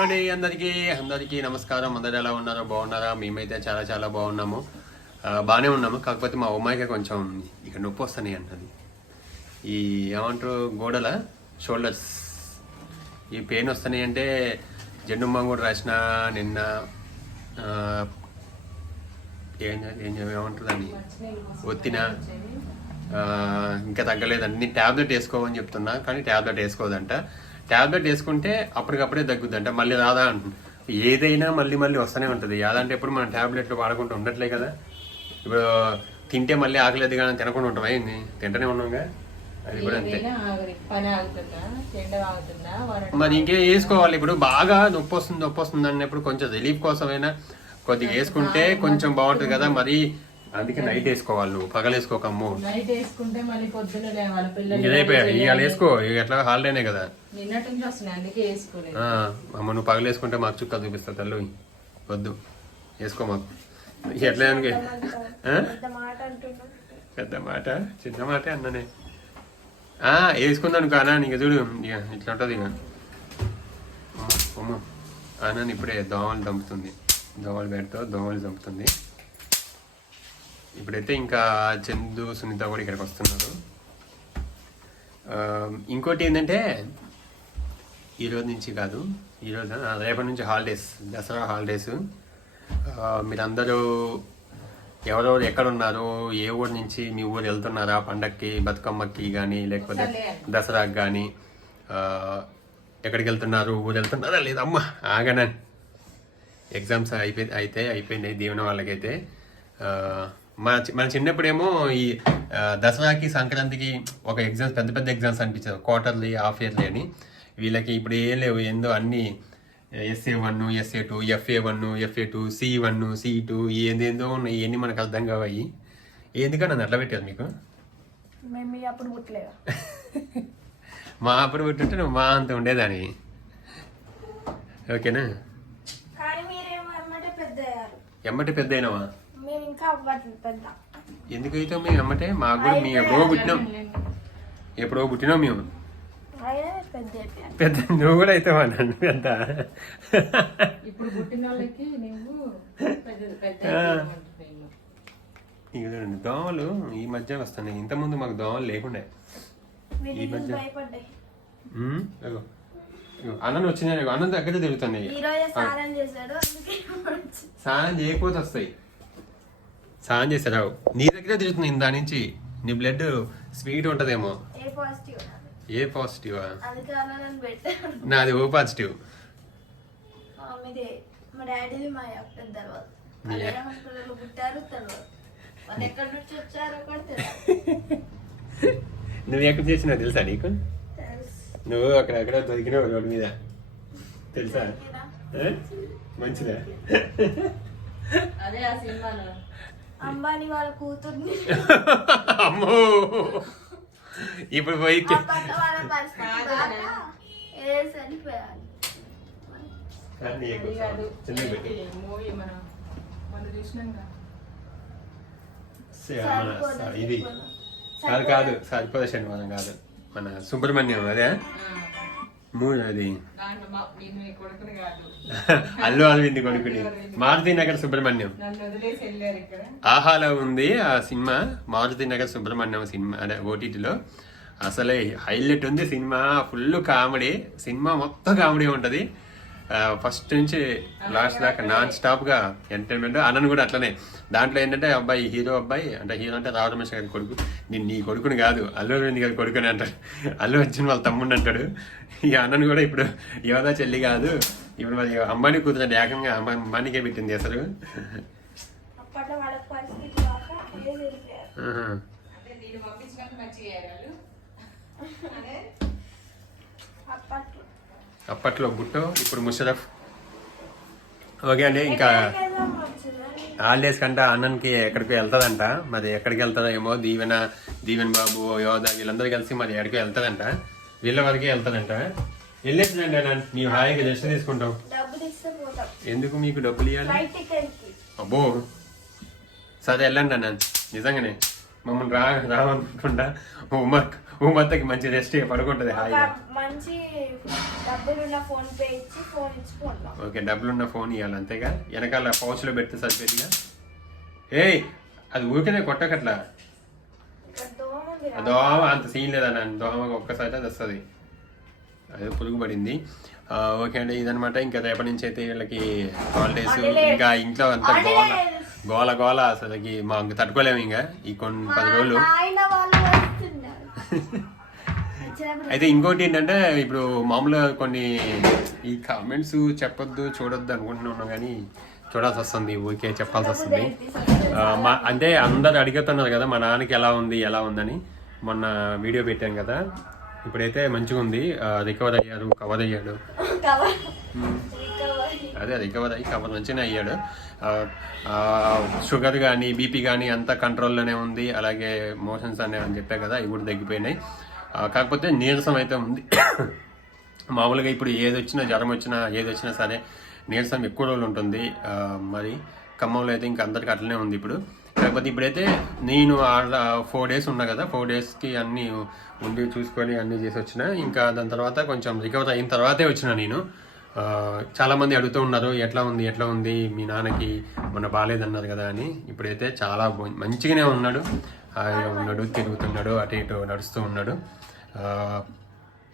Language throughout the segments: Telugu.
అండి అందరికీ అందరికీ నమస్కారం. అందరు ఎలా ఉన్నారో? బాగున్నారా? మేమైతే చాలా చాలా బాగున్నాము. బాగానే ఉన్నాము. కాకపోతే మా అమ్మాయికి కొంచెం ఇక నొప్పి వస్తున్నాయి అంటది. ఈ ఏమంటారు? గోడల షోల్డర్స్. ఈ పెయిన్ వస్తున్నాయి అంటే జెండుమ్మ కూడా రాసిన నిన్న ఏం ఏం ఏమంటారు దాన్ని? ఒత్తిన ఇంకా తగ్గలేదండి నేను ట్యాబ్లెట్ వేసుకోమని చెప్తున్నా కానీ ట్యాబ్లెట్ వేసుకోదంట. ట్యాబ్లెట్ వేసుకుంటే అప్పటికప్పుడే తగ్గుద్దంట. మళ్ళీ రాదా అంటుంది ఏదైనా మళ్ళీ మళ్ళీ వస్తూనే ఉంటుంది. అదంటే ఎప్పుడు మనం ట్యాబ్లెట్లు వాడకుండా ఉండట్లే కదా. ఇప్పుడు తింటే మళ్ళీ ఆకలేదు కానీ తినకుండా ఉంటాం. ఏంది తింటూనే ఉన్నాంగా. అది కూడా అంతే. మరి ఇంకేం వేసుకోవాలి. ఇప్పుడు బాగా నొప్పి వస్తుంది నొప్పి వస్తుంది అన్నప్పుడు కొంచెం రిలీఫ్ కోసమైనా కొద్దిగా వేసుకుంటే కొంచెం బాగుంటుంది కదా. మరి అందుకే నైట్ వేసుకోవాలి నువ్వు పగలేసుకోకమ్ము. నైట్ వేసుకుంటే మళ్ళీ పొద్దున్న లేవాలి పిల్లలు రేపే ఇవాళ వేసుకో ఎట్లా హాలిడేనే కదా. నిన్నటి నుంచి వస్తున్నాయి అందుకే వేసుకోలేదు. అమ్మ నువ్వు పగలేసుకుంటే మాకు చుక్కలు చూపిస్తా తల్లు వద్దు. వేసుకో మాకు. ఎట్లా? పెద్ద మాట చిన్న మాట అన్ననే. ఆ, వేసుకుందాను కానా నీకు చూడు. ఇక ఇట్లా ఉంటుంది ఇక. అమ్మ అన్న ఇప్పుడే దోమలు చంపుతుంది దోమలు పెడతా దోమలు చంపుతుంది ఇప్పుడైతే ఇంకా చందు సునీత కూడా ఇక్కడికి వస్తున్నారు. ఇంకోటి ఏంటంటే ఈరోజు నుంచి కాదు ఈరోజు రేపటి నుంచి హాలిడేస్ దసరా హాలిడేస్ మీరందరూ ఎవరెవరు ఎక్కడ ఉన్నారు ఏ ఊరు నుంచి మీ ఊరు వెళ్తున్నారా పండక్కి బతుకమ్మకి కానీ లేకపోతే దసరాకి. కానీ ఎక్కడికి వెళ్తున్నారు ఊరు వెళ్తున్నారా లేదమ్మా ఆగనా ఎగ్జామ్స్ అయిపోయి అయితే అయిపోయినాయి దీవెన వాళ్ళకైతే. మన చి- మన చిన్నప్పుడేమో ఈ దసరాకి సంక్రాంతికి ఒక ఎగ్జామ్స్ పెద్ద పెద్ద ఎగ్జామ్స్ అనిపించారు క్వార్టర్లీ హాఫ్ ఇయర్లీ అని. వీళ్ళకి ఇప్పుడు ఏం లేవు. ఏందో అన్ని SA one SA two FA one FA two C one C two ఏందేందో ఉన్నాయి. ఇవన్నీ మనకు అర్థం కావాయి ఎందుకని నన్ను అట్లా పెట్టారు మీకు? అప్పుడు పుట్టలేదా? మా అప్పుడు పుట్టుంటే నువ్వు మా అంత ఉండేదాని ఓకేనా? కానీ మీరేమో ఎమ్మటే పెద్ద అయినావా ఇంకా అవ్వట్లేదు పెద్ద ఎందుకైతే మేము ఎమ్మటే మాకు కూడా మేము ఎప్పుడో పుట్టినాం. ఎప్పుడో పుట్టినాం మేము. పెద్ద నువ్వు కూడా అవుతావా నన్ను? పెద్ద. ఇప్పుడు పుట్టిన వాళ్ళకి నువ్వు. ఇక చూడండి దోమలు ఈ మధ్య వస్తున్నాయి. ఇంతకుముందు మాకు దోమలు లేకుండే. ఈ మధ్య- అన్నం ఇగో, అన్నం దగ్గర తిరుగుతున్నాయి. వచ్చింది. స్నానం చేయకపోతే వస్తాయి. స్నానం చేసారావు నీ దగ్గరే తిరుగుతుంది దాని నుంచి. నీ బ్లడ్ స్వీట్ ఉంటదేమో. ఏ పాజిటివ్ నాది. ఓ పాజిటివ్ నువ్వు ఎక్కడ చేసినా తెలుసా నీకు. నువ్వు అక్కడ ఎక్కడ దొరికినావు రోడ్డు మీద. తెలుసా? మంచిదా? అదే ఆ సినిమాలో. అంబానీ వాళ్ళ కూతుర్ని. అమ్మో. ఇప్పుడు పోయి ఇది. కాదు కాదు సరిపోద? శనివారం కాదు. మన సుబ్రహ్మణ్యం అదే? మూడు అది. అల్లు అరవింద్ కొడుకుని. మారుతి నగర్ సుబ్రహ్మణ్యం. ఆహాలో ఉంది ఆ సినిమా మారుతి నగర్ సుబ్రహ్మణ్యం సినిమా అదే ఓటీటీలో. అసలే హైలైట్ ఉంది సినిమా ఫుల్ కామెడీ. సినిమా మొత్తం కామెడీ ఉంటుంది. ఫస్ట్ నుంచి లాస్ట్ దాకా నాన్ స్టాప్గా ఎంటర్టైన్మెంట్ అన్నను కూడా అట్లనే. దాంట్లో ఏంటంటే అబ్బాయి హీరో అబ్బాయి అంటే హీరో అంటే రావు రమేష్ గారి కొడుకు. నేను నీ కొడుకుని కాదు అల్లు అరవింద్ గారి కొడుకుని అంటాడు. అల్లు అర్జున్ వాళ్ళ తమ్ముడు అంటాడు. ఈ అన్నను కూడా ఇప్పుడు యోధా చెల్లి కాదు ఇప్పుడు మరి అంబానీ కూతురు ఏకంగా అంబానీకే పెట్టింది అసలు. అప్పట్లో అప్పట్లో బుట్టో ఇప్పుడు ముషరఫ్. ఓకే అండి ఇంకా హాలిడేస్ కంటే అన్నకి ఎక్కడికి వెళ్తాదంట. మరి ఎక్కడికి వెళ్తాదో ఏమో దీవెన దీవెన్ బాబు యోధ వీళ్ళందరూ కలిసి మరి ఎక్కడికి వెళ్తాదంట. వీళ్ళ వరకే వెళ్తాదంట. వెళ్ళేసిందండి అన్న నీవు హాయిగా రెస్ట్ తీసుకుంటావు. ఎందుకు మీకు డబ్బులు ఇవ్వాలి అబ్బో. సరే వెళ్ళండి అన్న నిజంగానే. మమ్మల్ని రా రావనుకుంటా. హోంవర్క్. భూమత్తకి మంచి రెస్ట్ పడుకుంటుంది హాయిగా. మంచి డబ్బులున్న ఫోన్ పే ఇచ్చి ఫోన్ ఇచ్చి కొంటాం ఓకే డబ్బులున్న ఫోన్ ఇవ్వాలి అంతేగా? వెనకాల పౌచ్లో పెడితే సరిపోయిందిగా? ఏయ్ అది ఊరికనే కొట్టకట్లా? దోమ అంత సీన్ లేదా నన్ను? దోమ ఒక్కసారి అది వస్తుంది. అది పురుగు పడింది ఓకే అండి ఇదనమాట ఇంకా రేపటి నుంచి అయితే వీళ్ళకి హాలిడేస్. ఇంకా ఇంట్లో అంతా గోల. గోల గోల అసలుకి మాకు తట్టుకోలేము ఇంకా ఈ కొన్ని పది రోజులు. అయితే ఇంకోటి ఏంటంటే ఇప్పుడు మామూలుగా కొన్ని ఈ కామెంట్స్ చెప్పొద్దు చూడొద్దు అనుకుంటున్నాం కానీ చూడాల్సి వస్తుంది. ఊరికే చెప్పాల్సి వస్తుంది. మా అంటే అందరు అడుగుతున్నారు కదా మా నాన్నకి ఎలా ఉంది ఎలా ఉందని. మొన్న వీడియో పెట్టాం కదా. ఇప్పుడైతే మంచిగా ఉంది రికవర్ అయ్యారు కవర్ అయ్యాడు. అదే రికవర్ అయ్యి కవర్ మంచిగానే అయ్యాడు. షుగర్ కానీ బీపీ కానీ అంతా కంట్రోల్లోనే ఉంది. అలాగే మోషన్స్ అనే అని చెప్పా కదా ఇవి కూడా తగ్గిపోయినాయి. కాకపోతే నీరసం అయితే ఉంది. మామూలుగా ఇప్పుడు ఏది వచ్చినా జ్వరం వచ్చినా ఏది వచ్చినా సరే నీరసం ఎక్కువ రోజులు ఉంటుంది. మరి ఖమ్మంలో అయితే ఇంకా అందరికీ అట్లనే ఉంది ఇప్పుడు. కాకపోతే ఇప్పుడైతే నేను ఫోర్ డేస్ ఉన్నా కదా ఫోర్ డేస్కి అన్నీ ఉండి చూసుకొని అన్నీ చేసి వచ్చిన. ఇంకా దాని తర్వాత కొంచెం రికవర్ అయిన తర్వాతే వచ్చిన నేను. ఆ, చాలా మంది అడుగుతూ ఉన్నారు ఎట్లా ఉంది ఎట్లా ఉంది? మీ నాన్నకి మొన్న బాగాలేదన్నారు కదా అని. ఇప్పుడైతే చాలా మంచిగానే ఉన్నాడు. హాయిగా ఉన్నాడు తిరుగుతున్నాడు అటు ఇటు నడుస్తూ ఉన్నాడు.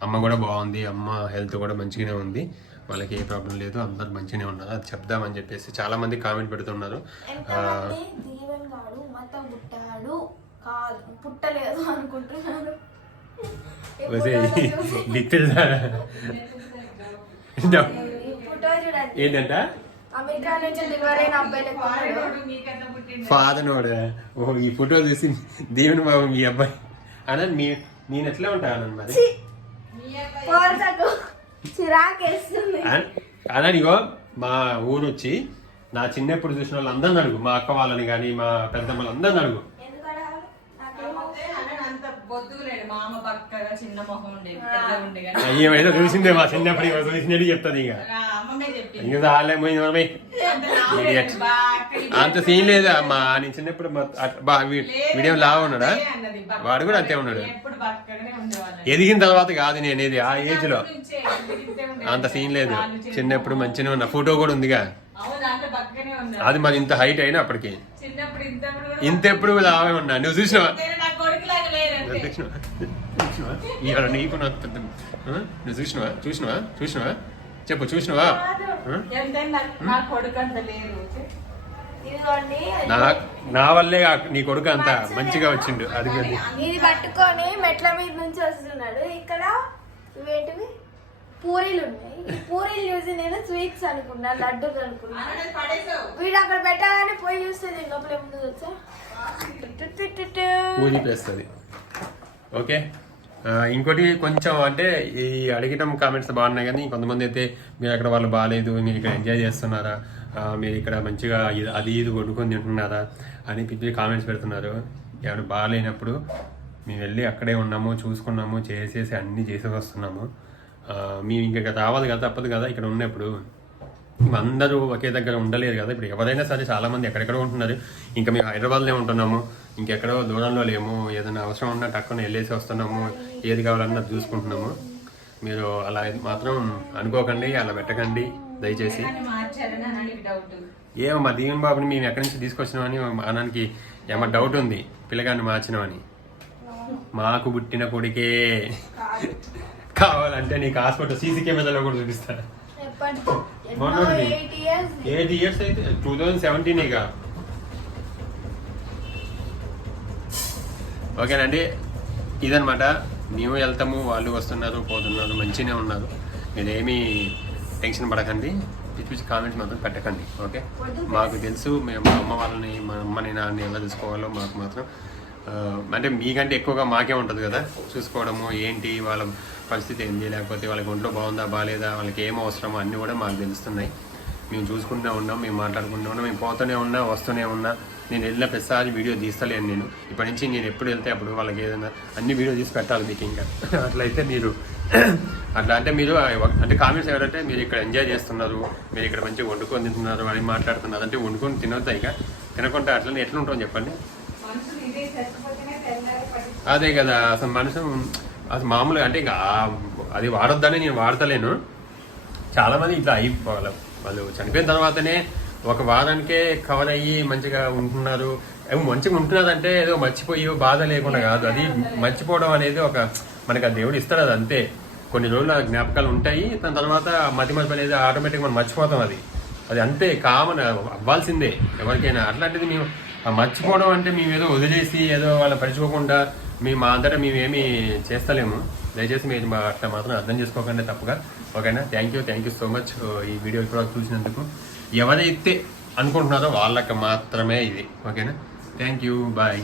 అమ్మ కూడా బాగుంది అమ్మ హెల్త్ కూడా మంచిగానే ఉంది. వాళ్ళకి ఏ ప్రాబ్లం లేదు అందరు మంచిగానే ఉన్నారు. అది చెప్దామని చెప్పేసి చాలా మంది కామెంట్ పెడుతున్నారు పుట్టలేదు అనుకుంటున్నారు? ఏంటంట? అమెరికా నుంచి డెలివరీ అయిన అబ్బాయి ఫాదర్ వాడు ఓహో ఈ ఫోటో చూసి దేవుని బాబు మీ అబ్బాయి. అనంత్ మీ నేను ఎట్లా ఉంటా అనంత్ మరి? ఛీ, మీ ఊరు వచ్చి నా చిన్నప్పుడు చూసిన వాళ్ళు అందరిని అడుగు. మా అక్క వాళ్ళని కానీ మా పెద్దమ్మలు అందరిని అడుగు ఎందుకు అడగాలి? నాకేమో కాకపోతే అన్నయ్య అంత బొద్దులేడు మా అమ్మ బక్కగా చిన్న మొహం ఉండేది పెద్ద ఉండే కానీ. అయ్యో ఏదో చూసిందే మా చిన్నప్పుడు ఇక చూసినట్టు చెప్తుంది ఇక. ఆ అమ్మమ్మే చెప్పింది. ఇంక చాలే పోయింది మరి అంత లావు లేడు, Idiot. బాగా అంత సీన్ లేదా? మా నేను చిన్నప్పుడు మా- అట్- బా వీ- వీడియో లావు ఉన్నాడా? అదే అన్నది, బక్కగా వాడు కూడా అంతే ఉన్నాడు. ఎప్పుడు బక్కగానే ఉండేవాళ్ళు ఎదిగిన తర్వాత కాదు నేను అనేది ఆ ఏజ్లో నుంచే ఎదిగితే ఉండేది. అంత సీన్ లేదు. కాళ్ళు చేతులు చిన్నప్పుడు మంచిగా ఉన్న. ఫోటో కూడా ఉందిగా. అవును బక్కగానే అది మరి ఇంత హైట్ అయినా అప్పటికి. చిన్నప్పుడు ఇంతప్పుడు కూడా ఇంత ఎప్పుడు లావే ఉన్నా. నువ్వు చూసినావా? నేను నా. చూసినావా ఇవాళ నీకు నాకు పెద్ద? నువ్వు చూసినావా చూసినావా చూసినావా చెప్పు చూసినావా నా- వల్లే నీ కొడుకు అంత మంచిగా వచ్చిండు. అది. ఇది పట్టుకొని మెట్ల మీద నుంచి వస్తున్నాడు. ఇక్కడ ఇవేంటివి? పూరీలు ఉన్నాయి. పూరీలు చూసి నేను స్వీట్స్ అనుకున్నా లడ్డూలు అనుకున్నా. వీడు అక్కడ పెట్టగానే పోయి చూస్తే నేను లోపల ముందు వచ్చా ఊదిపేస్తుంది ఓకే. ఇంకోటి కొంచెం అంటే ఈ అడగటం కామెంట్స్ బాగున్నాయి కానీ కొంతమంది అయితే మీరు అక్కడ వాళ్ళు బాగాలేదు మీరు ఇక్కడ ఎంజాయ్ చేస్తున్నారా మీరు ఇక్కడ మంచిగా ఇది- అది ఇది కొనుక్కొని తింటున్నారా అని పిచ్చి కామెంట్స్ పెడుతున్నారు. ఎవరు బాగాలేనప్పుడు మేము వెళ్ళి అక్కడే ఉన్నాము చూసుకున్నాము చేసేసి అన్నీ చేసేసి వస్తున్నాము. మేము ఇంకా రావాలి కదా తప్పదు కదా ఇక్కడ ఉన్నప్పుడు. అందరూ ఒకే దగ్గర ఉండలేరు కదా. ఇప్పుడు ఎవరైనా సరే చాలా మంది ఎక్కడెక్కడో ఉంటున్నారు. ఇంకా మేము హైదరాబాద్లో ఉంటున్నాము. ఇంకెక్కడో దూరంలో లేము. ఏదైనా అవసరం ఉన్నా టక్కున వెళ్ళేసి వస్తున్నాము. ఏది కావాలన్నా చూసుకుంటున్నాము. మీరు అలా మాత్రం అనుకోకండి అలా పెట్టకండి. దయచేసి. అన్నకి ఏమో మా దీవెన్ బాబుని మేము ఎక్కడి నుంచి తీసుకొచ్చినామని మా అన్నానికి ఏమో డౌట్ ఉంది. పిల్లగాన్ని మార్చినామని మాకు పుట్టిన కొడుకే. కావాలంటే నీకు హాస్పిటల్ సీసీ కెమెరాలో కూడా చూపిస్తాను. ఎయిట్ ఇయర్స్ అయితే? టూ థౌజండ్ సెవెంటీన్ ఇక. ఓకేనండి. ఇదనమాట మేము వెళ్తాము. వాళ్ళు వస్తున్నారు పోతున్నారు మంచిగానే ఉన్నారు. మీరేమీ టెన్షన్ పడకండి. పిచ్చి పిచ్చి కామెంట్స్ మాత్రం పెట్టకండి. ఓకే? మాకు తెలుసు మేము మా అమ్మ వాళ్ళని మా అమ్మని నాన్నని ఎలా చూసుకోవాలో మాకు మాత్రం అంటే మీకంటే ఎక్కువగా మాకే ఉంటుంది కదా? చూసుకోవడము ఏంటి వాళ్ళ పరిస్థితి ఏంటి లేకపోతే వాళ్ళకి ఒంట్లో బాగుందా బాగాలేదా వాళ్ళకి ఏం అవసరమో అన్నీ కూడా మాకు తెలుస్తున్నాయి. మేము చూసుకుంటూనే ఉన్నాం మేము మాట్లాడుకుంటూ ఉన్నాం మేము పోతూనే ఉన్నా వస్తూనే ఉన్నా. నేను వెళ్ళిన ప్రతిసారి వీడియో తీస్తలేను నేను. ఇప్పటి నుంచి నేను ఎప్పుడు వెళ్తే అప్పుడు వాళ్ళకి ఏదైనా అన్ని వీడియో తీసి పెట్టాలి మీకు ఇంకా. అట్లయితే మీరు అట్లా అంటే మీరు అంటే కామెంట్స్ ఎవరంటే మీరు ఇక్కడ ఎంజాయ్ చేస్తున్నారు మీరు ఇక్కడ మంచిగా వండుకొని తింటున్నారు అని మాట్లాడుతున్నారు. అంటే వండుకొని తినొద్దా ఇక? తినకుండా అట్లనే ఎట్లా ఉంటాం చెప్పండి అదే కదా అసలు మనసు అది మామూలుగా అంటే ఇంకా అది వాడొద్దని నేను వాడతలేను. చాలామంది ఇట్లా అయి వాళ్ళు వాళ్ళు చనిపోయిన తర్వాతనే ఒక వారానికే కవర్ అయ్యి మంచిగా ఉంటున్నారు. ఏమో మంచిగా ఉంటున్నదంటే ఏదో మర్చిపోయి బాధ లేకుండా కాదు. అది మర్చిపోవడం అనేది ఒక మనకి ఆ దేవుడు ఇస్తాడు అది అంతే. కొన్ని రోజులు ఆ జ్ఞాపకాలు ఉంటాయి. దాని తర్వాత మతి మరపు అనేది ఆటోమేటిక్ మనం మర్చిపోతాం అది. అది అంతే కామన్ అవ్వాల్సిందే. ఎవరికైనా అట్లాంటిది మేము మర్చిపోవడం అంటే మేము ఏదో వదిలేసి ఏదో వాళ్ళని పరుచుకోకుండా మేము మా అంతటా మేమేమి చేస్తలేము. దయచేసి మీరు మా అట్లా మాత్రం అర్థం చేసుకోకండి తప్పగా. ఓకేనా? Thank you thank you so much ఈ వీడియో ఇప్పుడు చూసినందుకు ఎవరైతే అనుకుంటున్నారో వాళ్ళకి మాత్రమే ఇది. ఓకేనా? Thank you bye